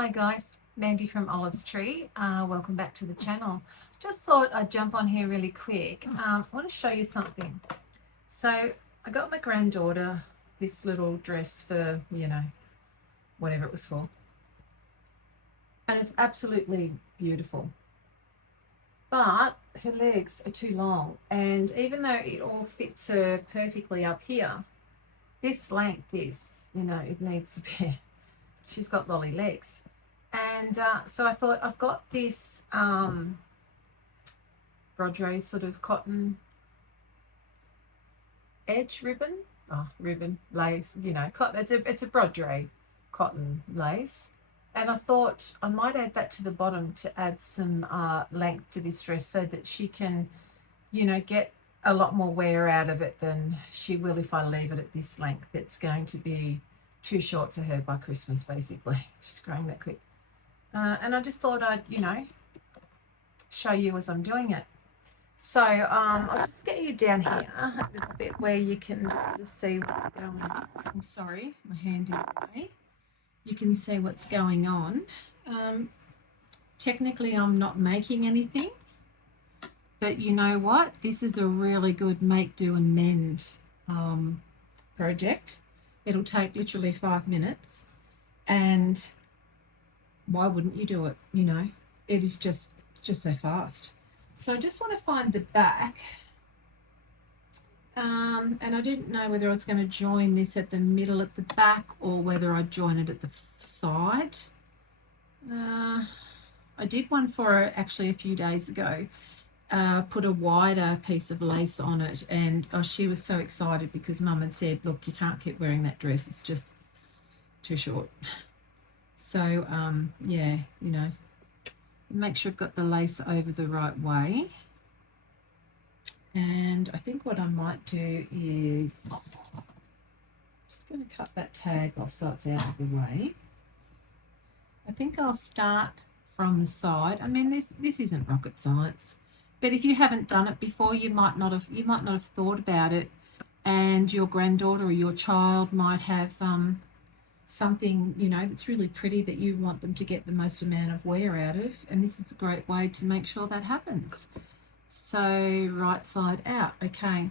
Hi guys, Mandy from Olive's Tree. Welcome back to the channel. Just thought I'd jump on here really quick. I want to show you something. So I got my granddaughter this little dress for, whatever it was for. And it's absolutely beautiful. But her legs are too long. And even though it all fits her perfectly up here, this length, it needs to be, she's got lolly legs. And so I thought I've got this broderie sort of cotton edge ribbon, lace, it's a broderie cotton lace. And I thought I might add that to the bottom to add some length to this dress so that she can, get a lot more wear out of it than she will if I leave it at this length. It's going to be too short for her by Christmas, basically. She's growing that quick. And I just thought I'd, show you as I'm doing it. So I'll just get you down here a little bit where you can just see what's going on. I'm sorry, my hand in the way. You can see what's going on. Technically, I'm not making anything, but you know what? This is a really good make, do and mend project. It'll take literally 5 minutes, and why wouldn't you do it? It is just so fast. So I just want to find the back, and I didn't know whether I was going to join this at the middle at the back or whether I'd join it at the side. I did one for her actually a few days ago. Put a wider piece of lace on it, and she was so excited because Mum had said, look, you can't keep wearing that dress, it's just too short. So yeah, make sure I've got the lace over the right way. And I think what I might do is just going to cut that tag off so it's out of the way. I think I'll start from the side. I mean, this isn't rocket science, but if you haven't done it before, you might not have thought about it, and your granddaughter or your child might have something that's really pretty that you want them to get the most amount of wear out of, and this is a great way to make sure that happens. So right side out, okay.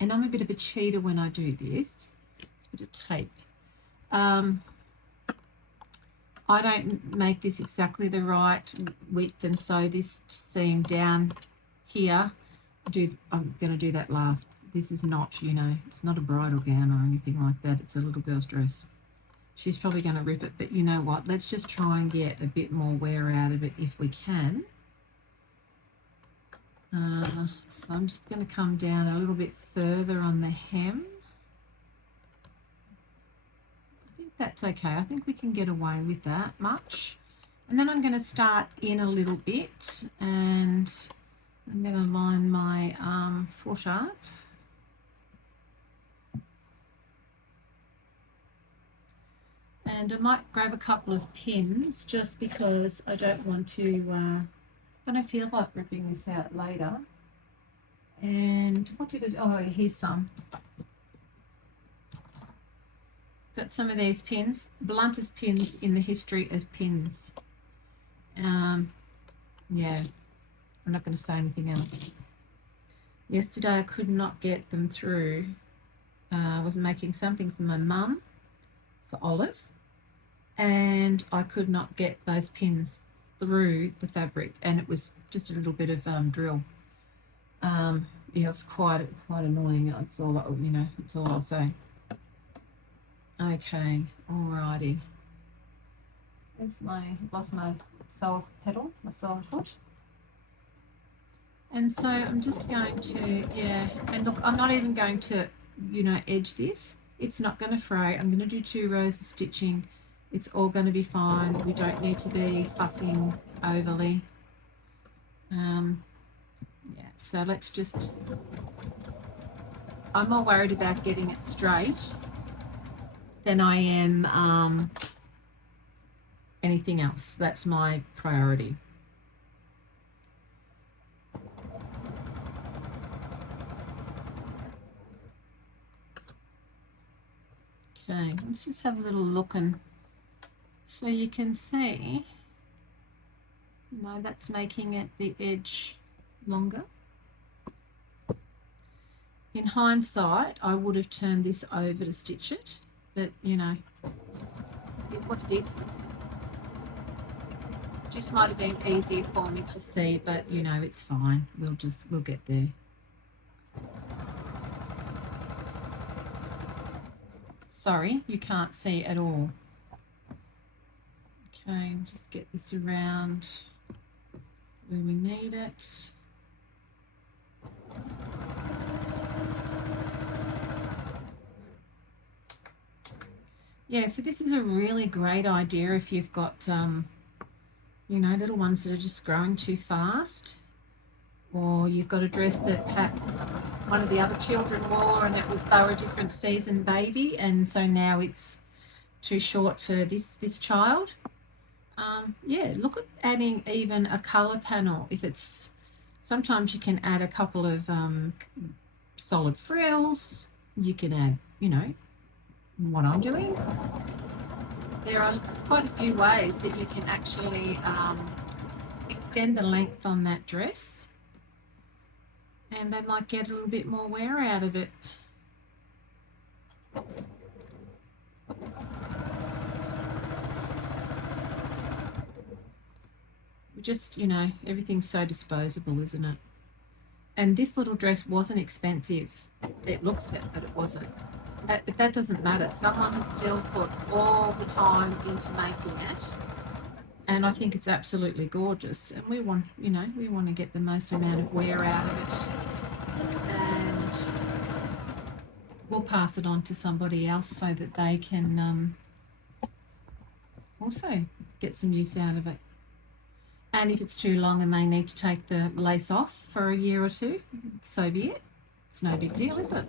And I'm a bit of a cheater when I do this. It's a bit of tape. I don't make this exactly the right width, and so this seam down here, I'm going to do that last. This is not, it's not a bridal gown or anything like that. It's a little girl's dress. She's probably going to rip it, but you know what? Let's just try and get a bit more wear out of it if we can. So I'm just going to come down a little bit further on the hem. I think that's okay. I think we can get away with that much. And then I'm going to start in a little bit, and I'm going to line my foot up. And I might grab a couple of pins just because I don't want to, I don't feel like ripping this out later. And what did it, oh, here's some. Got some of these pins, bluntest pins in the history of pins. Yeah, I'm not going to say anything else. Yesterday I could not get them through. I was making something for my mum, for Olive, and I could not get those pins through the fabric, and it was just a little bit of drill. Yeah, it's quite annoying. That's all, that's all I'll say. Okay, alrighty. There's lost my sole pedal, my sole foot. And so I'm just going to, yeah, and look, I'm not even going to, edge this. It's not going to fray. I'm going to do 2 rows of stitching. It's all going to be fine. We don't need to be fussing overly. Yeah, so let's just, I'm more worried about getting it straight than I am anything else. That's my priority. Okay, let's just have a little look and So you can see, you know, that's making it the edge longer. In hindsight, I would have turned this over to stitch it, but you know, it's what it is. Just might have been easier for me to see, but you know, it's fine. We'll get there. Sorry, you can't see at all. Okay, just get this around where we need it. Yeah, so this is a really great idea if you've got, you know, little ones that are just growing too fast, or you've got a dress that perhaps one of the other children wore and they were a different season baby, and so now it's too short for this child. Yeah, look at adding even a color panel. If it's, sometimes you can add a couple of solid frills. You can add, you know, what I'm doing. There are quite a few ways that you can actually extend the length on that dress, and they might get a little bit more wear out of it. Just, you know, everything's so disposable, isn't it? And this little dress wasn't expensive. It looks it, but it wasn't. But that doesn't matter. Someone has still put all the time into making it, and I think it's absolutely gorgeous. And we want, you know, we want to get the most amount of wear out of it, and we'll pass it on to somebody else so that they can also get some use out of it. And if it's too long and they need to take the lace off for a year or two, so be it. It's no big deal, is it?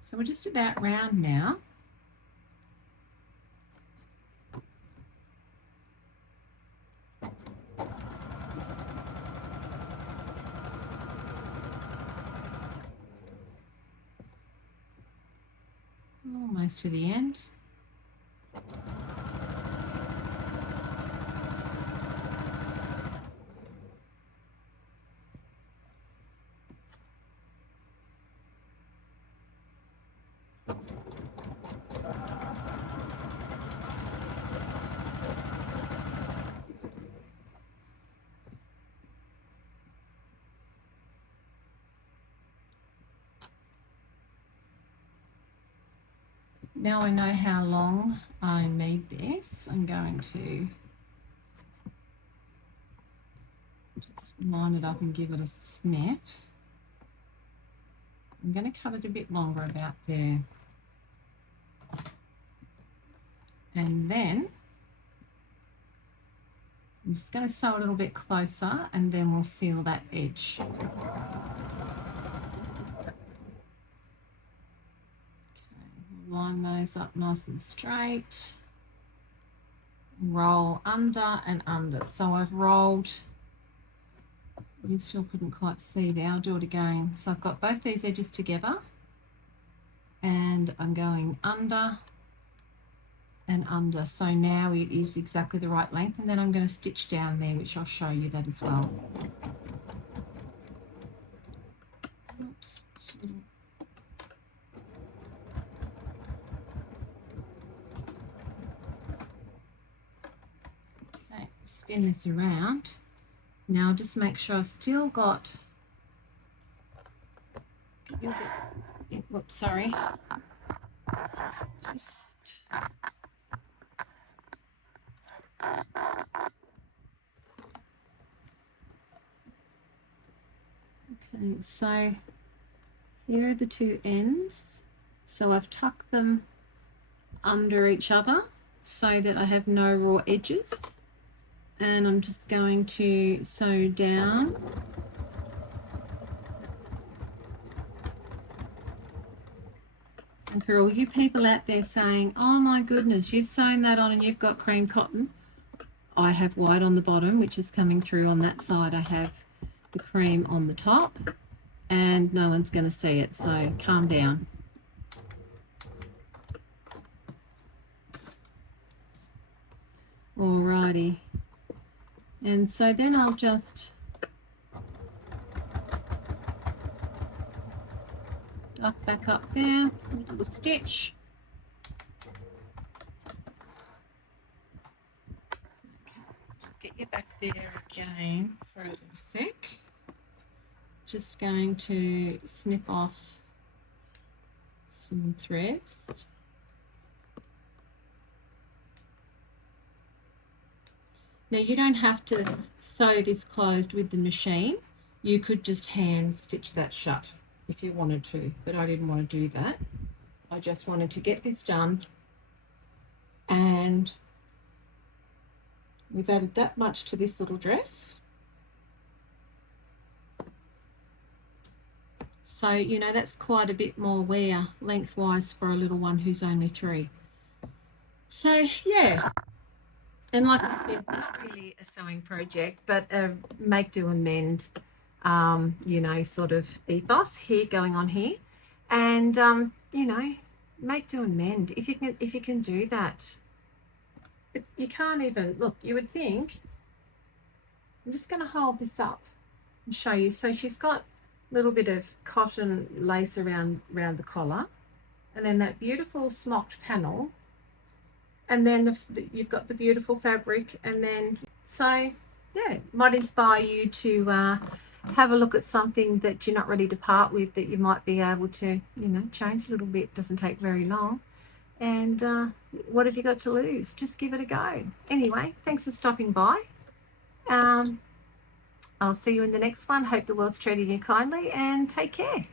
So we're just about round now. Almost to the end. Now I know how long I need this. I'm going to just line it up and give it a snip. I'm going to cut it a bit longer about there. And then I'm just going to sew a little bit closer, and then we'll seal that edge. Line those up nice and straight, roll under and under. So I've rolled, you still couldn't quite see there, I'll do it again. So I've got both these edges together, and I'm going under and under. So now it is exactly the right length, and then I'm going to stitch down there, which I'll show you that as well. Oops. Spin this around. Now just make sure I've still got, whoops, sorry. Just okay, so here are the two ends. So I've tucked them under each other so that I have no raw edges. And I'm just going to sew down. And for all you people out there saying, oh my goodness, you've sewn that on and you've got cream cotton, I have white on the bottom, which is coming through on that side. I have the cream on the top. and no one's going to see it, so calm down. Alrighty, and so then I'll just duck back up there, a little stitch. Okay, just get you back there again for a little sec. Just going to snip off some threads. Now you don't have to sew this closed with the machine. You could just hand stitch that shut if you wanted to, but I didn't want to do that. I just wanted to get this done, and we've added that much to this little dress. So, you know, that's quite a bit more wear lengthwise for a little one who's only 3. So, yeah. And like I said, not really a sewing project, but a make, do and mend, you know, sort of ethos here going on here. And, you know, make, do and mend. If you can do that, you can't even, look, you would think, I'm just going to hold this up and show you. So she's got a little bit of cotton lace around the collar, and then that beautiful smocked panel, and then you've got the beautiful fabric, and then so yeah, might inspire you to have a look at something that you're not ready to part with, that you might be able to, you know, change a little bit. Doesn't take very long, and what have you got to lose? Just give it a go. Anyway, thanks for stopping by. I'll see you in the next one. Hope the world's treating you kindly, and take care.